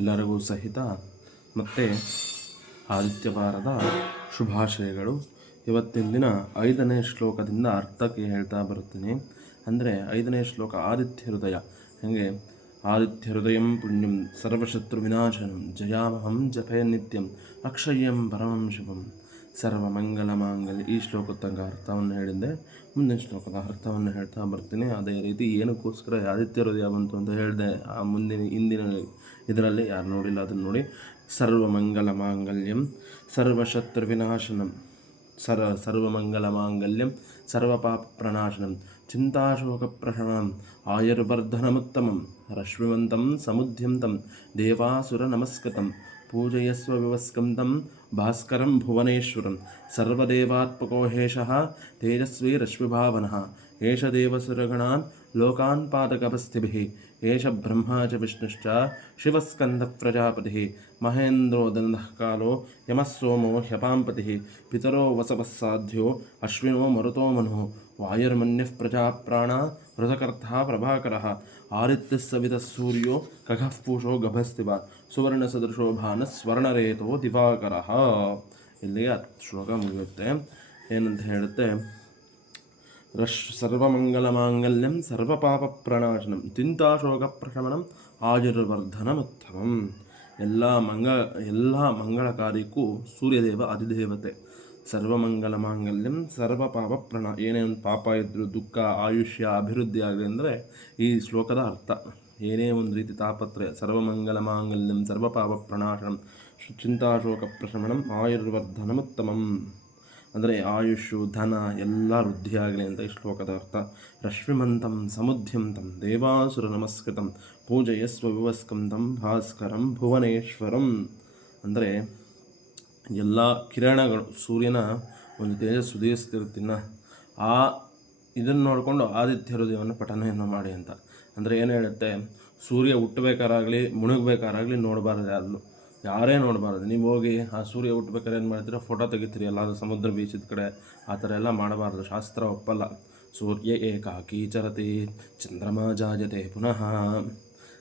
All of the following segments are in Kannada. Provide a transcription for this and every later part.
ಎಲ್ಲರಿಗೂ ಸಹಿತ ಮತ್ತು ಆದಿತ್ಯವಾರದ ಶುಭಾಶಯಗಳು. ಇವತ್ತಿನ ದಿನ 5ನೇ ಶ್ಲೋಕದಿಂದ ಅರ್ಥಕ್ಕೆ ಹೇಳ್ತಾ ಬರ್ತೀನಿ. ಅಂದರೆ 5ನೇ ಶ್ಲೋಕ ಆದಿತ್ಯ ಹೃದಯ. ಹಾಗೆ ಆದಿತ್ಯ ಹೃದಯಂ ಪುಣ್ಯಂ ಸರ್ವಶತ್ರು ವಿನಾಶನಂ ಜಯಾಮಹಂ ಜಪೇ ನಿತ್ಯಂ ಅಕ್ಷಯಂ ಪರಮಂ ಶಿವಂ ಸರ್ವಮಂಗಲ ಮಾಂಗಲ್ಯ. ಈ ಶ್ಲೋಕದ ತನಕ ಅರ್ಥವನ್ನು ಹೇಳಿದ್ದೆ. ಮುಂದಿನ ಶ್ಲೋಕದ ಅರ್ಥವನ್ನು ಹೇಳ್ತಾ ಬರ್ತೀನಿ. ಅದೇ ರೀತಿ ಏನಕ್ಕೋಸ್ಕರ ಆದಿತ್ಯ ಹೃದಯ ಬಂತು ಅಂತ ಹೇಳಿದೆ ಆ ಹಿಂದಿನ ಇದರಲ್ಲಿ. ಯಾರು ನೋಡಿಲ್ಲ ಅದನ್ನು ನೋಡಿ. ಸರ್ವಮಂಗಲ ಮಾಂಗಲ್ಯಂ ಸರ್ವಶತ್ರು ವಿನಾಶನಂ ಸರ್ವಮಂಗಲ ಮಾಂಗಲ್ಯಂ ಸರ್ವಪಾಪ ಪ್ರಣಾಶನಂ ಚಿಂತಾಶೋಕ ಪ್ರಶಮನಂ ಆಯುರ್ವರ್ಧನಮುತ್ತಮಂ ರಶ್ಮಿವಂತಂ ಸಮುದ್ಯಂತಂ ದೇವಾಸುರ ನಮಸ್ಕೃತಂ ಪೂಜಯಸ್ವ ವಿವಸ್ಕಂದಂ ಭಾಸ್ಕರಂ ಭುವನೇಶ್ವರಂ ಸರ್ವದೇವಾತ್ಮಕೋ ಹೇಷಃ ತೇಜಸ್ವಿ ರಶ್ಮಿಭಾವನಃ ಏಷ ದೇವಸುರಗಣಾನ್ ಲೋಕಾನ್ ಪಾದಕಪಸ್ಥಿಭಿಃ ಏಷ ಬ್ರಹ್ಮ ಚ ವಿಷ್ಣುಶ್ಚ ಶಿವಸ್ಕಂದ ಪ್ರಜಾಪತಿಃ ಮಹೇಂದ್ರೋ ದಂದಃ ಕಾಲೋ ಯಮಃ ಸೋಮೋ ಹ್ಯಪಾಂಪತಿಃ ಪಿತರೋ ವಸವಸ್ಸಾಧ್ಯ ಅಶ್ವಿನೋ ಮರುತೋ ಮನುಃ ವಾಯುರ್ಮನ್ಯಃ ಪ್ರಜಾಪ್ರಾಣ ಋತಕರ್ತಃ ಪ್ರಭಾಕರಃ ಆದಿತ್ಯಃ ಸವಿತಃ ಸೂರ್ಯೋ ಖಗಃ ಪೂಷೋ ಗಭಸ್ತಿವ ಸುವರ್ಣಸದೃಶೋ ಭಾನಃ ಸ್ವರ್ಣರೇತೋ ದಿವಾಕರಃ. ಇಲ್ಲಿಗೆ ಶ್ಲೋಕ ಮುಗಿಯುತ್ತೆ. ಏನಂತ ಹೇಳುತ್ತೆ? ಸರ್ವಮಂಗಲ ಮಾಂಗಲ್ಯಂ ಸರ್ವಪಾಪ ಪ್ರಣಾಶನಂ ಚಿಂತಾಶೋಕ ಪ್ರಶಮನಂ ಆಯುರ್ವರ್ಧನಮುತ್ತಮಂ. ಎಲ್ಲ ಮಂಗಳ ಕಾರ್ಯಕ್ಕೂ ಸೂರ್ಯದೇವ ಅಧಿದೇವತೆ. ಸರ್ವಮಂಗಲ ಮಾಂಗಲ್ಯಂ ಸರ್ವಪಾಪ ಏನೇನು ಪಾಪ ಇದ್ದರೂ ದುಃಖ ಆಯುಷ್ಯ ಅಭಿವೃದ್ಧಿ ಆಗಲಿ ಅಂದರೆ ಈ ಶ್ಲೋಕದ ಅರ್ಥ. ಏನೇ ಒಂದು ರೀತಿ ತಾಪತ್ರಯ ಸರ್ವಮಂಗಲ ಮಾಂಗಲ್ಯಂ ಸರ್ವಪಾಪ ಪ್ರಣಾಶನಂ ಚಿಂತಾಶೋಕ ಪ್ರಶಮನಂ ಆಯುರ್ವರ್ಧನಮುತ್ತಮಂ ಅಂದರೆ ಆಯುಷು ಧನ ಎಲ್ಲ ವೃದ್ಧಿಯಾಗಲಿ ಅಂತ ಈ ಶ್ಲೋಕದ ಅರ್ಥ. ರಶ್ಮಿಮಂತಂ ಸಮುದ್ಯಂತಂ ದೇವಾಸುರ ನಮಸ್ಕೃತಂ ಪೂಜಯಸ್ವ ವಿವಸ್ಕಂದಂ ಭಾಸ್ಕರಂ ಭುವನೇಶ್ವರಂ. ಅಂದರೆ ಎಲ್ಲ ಕಿರಣಗಳು ಸೂರ್ಯನ ಒಂದು ತೇಜಸ್ಸು ಉದಯಿಸ್ತಿರುತ್ತಿನ ಆ ಇದನ್ನು ನೋಡಿಕೊಂಡು ಆದಿತ್ಯ ಹೃದಯವನ್ನು ಪಠನೆಯನ್ನು ಮಾಡಿ ಅಂತ. ಅಂದರೆ ಏನು ಹೇಳುತ್ತೆ? ಸೂರ್ಯ ಹುಟ್ಟಬೇಕಾರಾಗಲಿ ಮುಳುಗಬೇಕಾರಾಗಲಿ ನೋಡಬಾರ್ದು, ಯಾರೇ ನೋಡಬಾರ್ದು. ನೀವು ಹೋಗಿ ಆ ಸೂರ್ಯ ಹುಟ್ಟಬೇಕಾದ್ರೆ ಏನು ಮಾಡ್ತೀರ? ಫೋಟೋ ತೆಗಿತೀರಿ ಎಲ್ಲಾದರೂ ಸಮುದ್ರ ಬೀಚಿದ ಕಡೆ. ಆ ಥರ ಎಲ್ಲ ಮಾಡಬಾರ್ದು, ಶಾಸ್ತ್ರ ಒಪ್ಪಲ್ಲ. ಸೂರ್ಯ ಏಕಾಕಿ ಚರತಿ ಚಂದ್ರಮ ಜಾಯತೆ ಪುನಃ.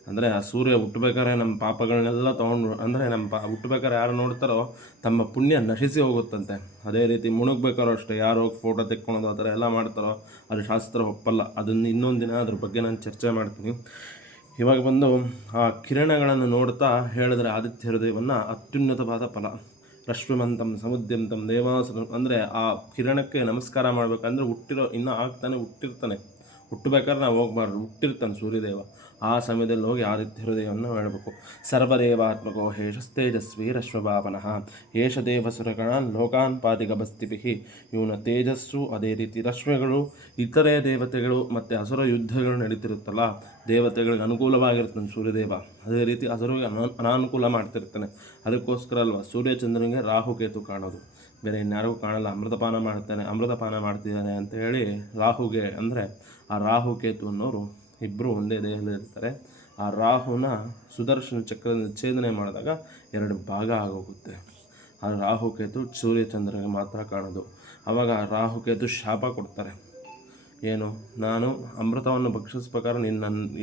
ಅಂದರೆ ಆ ಸೂರ್ಯ ಹುಟ್ಟಬೇಕಾದ್ರೆ ನಮ್ಮ ಪಾಪಗಳನ್ನೆಲ್ಲ ತೊಗೊಂಡು, ಅಂದರೆ ನಮ್ಮ ಹುಟ್ಟಬೇಕಾದ್ರೆ ಯಾರು ನೋಡ್ತಾರೋ ತಮ್ಮ ಪುಣ್ಯ ನಶಿಸಿ ಹೋಗುತ್ತಂತೆ. ಅದೇ ರೀತಿ ಮುಳುಗಬೇಕಾರೋ ಅಷ್ಟೇ, ಯಾರು ಹೋಗಿ ಫೋಟೋ ತೆಕ್ಕೊಳೋದು ಆ ಥರ ಎಲ್ಲ ಮಾಡ್ತಾರೋ ಅದು ಶಾಸ್ತ್ರ ಒಪ್ಪಲ್ಲ. ಅದನ್ನು ಇನ್ನೊಂದು ದಿನ ಅದ್ರ ಬಗ್ಗೆ ನಾನು ಚರ್ಚೆ ಮಾಡ್ತೀನಿ. ಇವಾಗ ಬಂದು ಆ ಕಿರಣಗಳನ್ನು ನೋಡ್ತಾ ಹೇಳಿದ್ರೆ ಆದಿತ್ಯ ಹೃದಯವನ್ನು ಅತ್ಯುನ್ನತವಾದ ಫಲ. ರಶ್ಮಿಮಂತಂ ಸಮುದ್ಯಂತಂ ದೇವಾಸುರ. ಅಂದರೆ ಆ ಕಿರಣಕ್ಕೆ ನಮಸ್ಕಾರ ಮಾಡಬೇಕಂದ್ರೆ ಇನ್ನೂ ಆಗ್ತಾನೆ ಹುಟ್ಟಿರ್ತಾನೆ. ಹುಟ್ಟಬೇಕಾದ್ರೆ ನಾವು ಹೋಗ್ಬಾರ್ದು, ಹುಟ್ಟಿರ್ತಾನೆ ಸೂರ್ಯದೇವ. ಆ ಸಮಯದಲ್ಲಿ ಹೋಗಿ ಆದಿತ್ಯ ಹೃದಯವನ್ನು ಮಾಡಬೇಕು. ಸರ್ವದೇವಾತ್ಮಕೋ ಹೇಷಸ್ತೇಜಸ್ವಿ ರಶ್ಮಭಾವನಃ ಏಷ ದೇವಸುರಗಣಾನ್ ಲೋಕಾನ್ ಪಾದಿಗಭಸ್ತಿಭಿಃ. ಇವನ ತೇಜಸ್ಸು, ಅದೇ ರೀತಿ ರಶ್ಮಿಗಳು, ಇತರೆ ದೇವತೆಗಳು ಮತ್ತು ಅಸುರ ಯುದ್ಧಗಳು ನಡೀತಿರುತ್ತಲ್ಲ, ದೇವತೆಗಳಿಗೆ ಅನುಕೂಲವಾಗಿರ್ತಾನೆ ಸೂರ್ಯದೇವ. ಅದೇ ರೀತಿ ಅಸುರಿಗೆ ಅನಾನುಕೂಲ ಮಾಡ್ತಿರ್ತಾನೆ. ಅದಕ್ಕೋಸ್ಕರ ಅಲ್ವಾ ಸೂರ್ಯಚಂದ್ರನಿಗೆ ರಾಹುಕೇತು ಕಾಣೋದು, ಬೇರೆ ಇನ್ಯಾರಿಗೂ ಕಾಣಲ್ಲ. ಅಮೃತಪಾನ ಮಾಡ್ತಿದ್ದಾನೆ ಅಂತ ಹೇಳಿ ರಾಹುಗೆ, ಅಂದರೆ ಆ ರಾಹುಕೇತು ಅನ್ನೋರು ಇಬ್ಬರು ಒಂದೇ ದೇಹದಲ್ಲಿರ್ತಾರೆ. ಆ ರಾಹುನ ಸುದರ್ಶನ ಚಕ್ರದಿಂದ ಛೇದನೆ ಮಾಡಿದಾಗ 2 ಭಾಗ ಆಗೋಗುತ್ತೆ. ಆ ರಾಹುಕೇತು ಸೂರ್ಯಚಂದ್ರನಿಗೆ ಮಾತ್ರ ಕಾಣೋದು. ಆವಾಗ ರಾಹುಕೇತು ಶಾಪ ಕೊಡ್ತಾರೆ. ಏನು? ನಾನು ಅಮೃತವನ್ನು ಭಕ್ಷಿಸ್ಬೇಕಾದ್ರೆ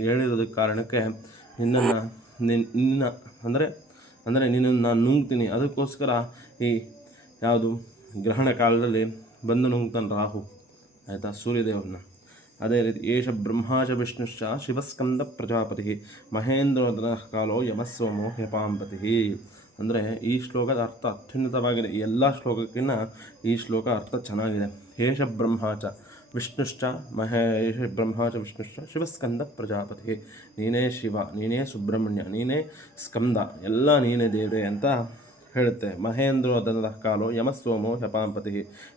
ಹೇಳಿರೋದಕ್ಕೆ ಕಾರಣಕ್ಕೆ ನಿನ್ನ ಅಂದರೆ ನಿನ್ನನ್ನು ನಾನು ನುಂಗ್ತೀನಿ. ಅದಕ್ಕೋಸ್ಕರ ಈ ಯಾವುದು ಗ್ರಹಣ ಕಾಲದಲ್ಲಿ ಬಂದು ನುಂಗ್ತಾನೆ ರಾಹು, ಆಯಿತಾ, ಸೂರ್ಯದೇವನ. ಅದೇ ರೀತಿ ಏಷ ಬ್ರಹ್ಮ ಚ ವಿಷ್ಣುಶ್ಚ ಶಿವಸ್ಕಂದ ಪ್ರಜಾಪತಿ ಮಹೇಂದ್ರೋದನ ಕಾಲೋ ಯಮಃ ಸೋಮೋ ಹ್ಯಪಾಂಪತಿ. ಅಂದರೆ ಈ ಶ್ಲೋಕದ ಅರ್ಥ ಅತ್ಯುನ್ನತವಾಗಿದೆ. ಎಲ್ಲ ಶ್ಲೋಕಕ್ಕಿಂತ ಈ ಶ್ಲೋಕ ಅರ್ಥ ಚೆನ್ನಾಗಿದೆ. ಏಷ ಬ್ರಹ್ಮ ಚ ವಿಷ್ಣುಶ್ಚ ಶಿವಸ್ಕಂದ ಪ್ರಜಾಪತಿ. ನೀನೇ ಶಿವ, ನೀನೇ ಸುಬ್ರಹ್ಮಣ್ಯ, ನೀನೇ ಸ್ಕಂದ, ಎಲ್ಲ ನೀನೇ ದೇವರೇ ಅಂತ ಹೇಳುತ್ತೆ. ಮಹೇಂದ್ರೋದನದ ಕಾಲೋ ಯಮಃ ಸೋಮೋ ಹ್ಯಪಾಂಪತಿ.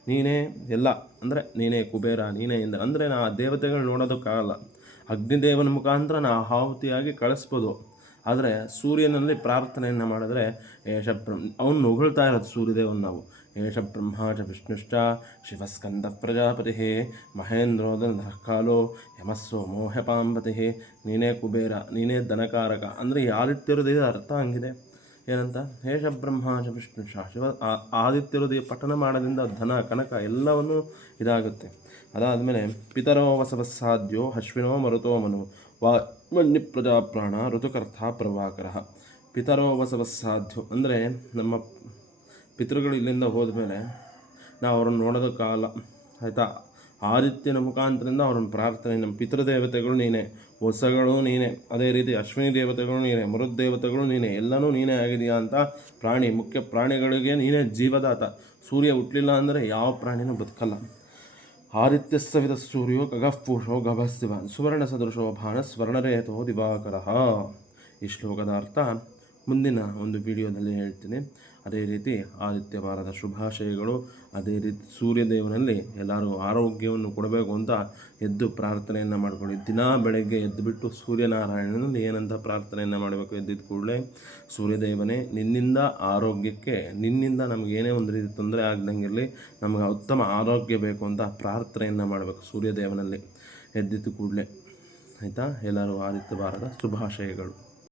ನೀನೇ ಎಲ್ಲ, ಅಂದರೆ ನೀನೇ ಕುಬೇರ, ನೀನೇ ಇಂದ್ರ. ಅಂದರೆ ನಾ ದೇವತೆಗಳು ನೋಡೋದಕ್ಕಾಗಲ್ಲ. ಅಗ್ನಿದೇವನ ಮುಖಾಂತರ ನಾ ಆಹುತಿಯಾಗಿ ಕಳಿಸ್ಬೋದು. ಆದರೆ ಸೂರ್ಯನಲ್ಲಿ ಪ್ರಾರ್ಥನೆಯನ್ನು ಮಾಡಿದ್ರೆ ಅವನು ಹೊಗಳ್ತಾ ಇರೋದು ಸೂರ್ಯದೇವನ ನಾವು. ಏಷ ಬ್ರಹ್ಮ ಚ ವಿಷ್ಣುಶ್ಚ ಶಿವಸ್ಕಂದ ಪ್ರಜಾಪತಿ ಮಹೇಂದ್ರೋದನ ಕಾಲೋ ಯಮಃ ಸೋಮೋ ಹ್ಯಪಾಂಪತಿ. ನೀನೇ ಕುಬೇರ, ನೀನೇ ದನಕಾರಕ. ಅಂದರೆ ಈ ಆದಿತ್ಯ ಹೃದಯದ ಅರ್ಥ ಹಂಗಿದೆ. ಏನಂತ? ಹೇಷ ಬ್ರಹ್ಮ ಚ ವಿಷ್ಣು ಶಿವ. ಆದಿತ್ಯ ಹೃದಯ ಪಠನ ಮಾಡೋದ್ರಿಂದ ಧನ ಕನಕ ಎಲ್ಲವನ್ನೂ ಇದಾಗುತ್ತೆ. ಅದಾದಮೇಲೆ ಪಿತರೋ ವಸವಸ್ಸಾದ್ಯೋ ಅಶ್ವಿನೋ ಮರುತೋ ಮನು ವಾಯುರ್ಮನ್ಯಃ ಪ್ರಜಾಪ್ರಾಣ ಋತುಕರ್ತ ಪ್ರಭಾಕರ. ಪಿತರೋ ಬಸವ ಸಾಧ್ಯ ಅಂದರೆ ನಮ್ಮ ಪಿತೃಗಳು ಇಲ್ಲಿಂದ ಹೋದ್ಮೇಲೆ ನಾವು ಅವ್ರನ್ನ ನೋಡೋದ ಕಾಲ ಆಯಿತಾ. ಆದಿತ್ಯನ ಮುಖಾಂತರದಿಂದ ಅವ್ರನ್ನ ಪ್ರಾರ್ಥನೆ, ನಮ್ಮ ಪಿತೃದೇವತೆಗಳು ನೀನೇ, ಹೊಸಗಳು ನೀನೇ, ಅದೇ ರೀತಿ ಅಶ್ವಿನಿ ದೇವತೆಗಳು ನೀನೇ, ಮರುದೇವತೆಗಳು ನೀನೇ, ಎಲ್ಲನೂ ನೀನೇ ಆಗಿದೆಯಾ ಅಂತ ಮುಖ್ಯ ಪ್ರಾಣಿಗಳಿಗೆ ನೀನೇ ಜೀವದಾತ. ಸೂರ್ಯ ಹುಟ್ಟಲಿಲ್ಲ ಅಂದರೆ ಯಾವ ಪ್ರಾಣಿನೂ ಬದುಕಲ್ಲ. ಆದಿತ್ಯ ಸವಿತ ಸೂರ್ಯೋ ಖಗಃಪೂಷೋ ಗಭಸ್ತಿವ ಸುವರ್ಣ ಸದೃಶೋ ಭಾನ ಸ್ವರ್ಣರೇತೋ ದಿವಾಕರ. ಈ ಶ್ಲೋಕದ ಅರ್ಥ ಮುಂದಿನ ಒಂದು ವಿಡಿಯೋದಲ್ಲಿ ಹೇಳ್ತೀನಿ. ಅದೇ ರೀತಿ ಆದಿತ್ಯವಾರದ ಶುಭಾಶಯಗಳು. ಅದೇ ರೀತಿ ಸೂರ್ಯದೇವನಲ್ಲಿ ಎಲ್ಲರೂ ಆರೋಗ್ಯವನ್ನು ಕೊಡಬೇಕು ಅಂತ ಎದ್ದು ಪ್ರಾರ್ಥನೆಯನ್ನು ಮಾಡ್ಕೊಳ್ಳಿ. ದಿನ ಬೆಳಗ್ಗೆ ಎದ್ದುಬಿಟ್ಟು ಸೂರ್ಯನಾರಾಯಣನಲ್ಲಿ ಏನಂತ ಪ್ರಾರ್ಥನೆಯನ್ನು ಮಾಡಬೇಕು, ಎದ್ದಿದ್ದ ಕೂಡಲೇ ಸೂರ್ಯದೇವನೇ ನಿನ್ನಿಂದ ಆರೋಗ್ಯಕ್ಕೆ, ನಿನ್ನಿಂದ ನಮಗೇನೇ ಒಂದು ರೀತಿ ತೊಂದರೆ ಆಗ್ದಂಗಿರಲಿ, ನಮಗೆ ಉತ್ತಮ ಆರೋಗ್ಯ ಬೇಕು ಅಂತ ಪ್ರಾರ್ಥನೆಯನ್ನು ಮಾಡಬೇಕು ಸೂರ್ಯದೇವನಲ್ಲಿ ಎದ್ದಿದ್ದ ಕೂಡಲೇ. ಆಯಿತಾ. ಎಲ್ಲರೂ ಆದಿತ್ಯವಾರದ ಶುಭಾಶಯಗಳು.